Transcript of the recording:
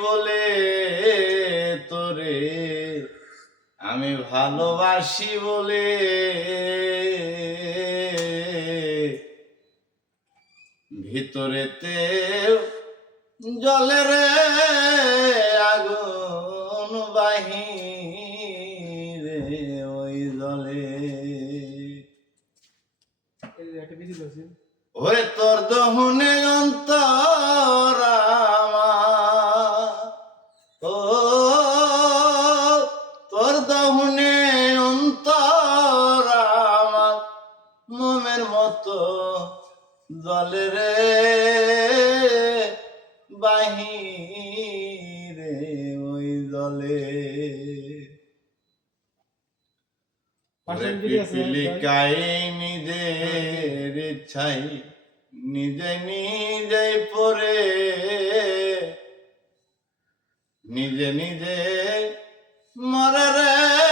বলে তোরে আমি ভালোবাসি বলে ভিতরেতে জলের আগুন বাহিরে ওই জলে ওরে তোর দহনে অন্তর ও তোর দহনে অন্তর আমার মোমের মতো জলে রে বাহিরে ওই জলে পিপিলিকায় নিজের ইচ্ছাই নিজে নিজে পড়ে নিজে নিজে মরে রে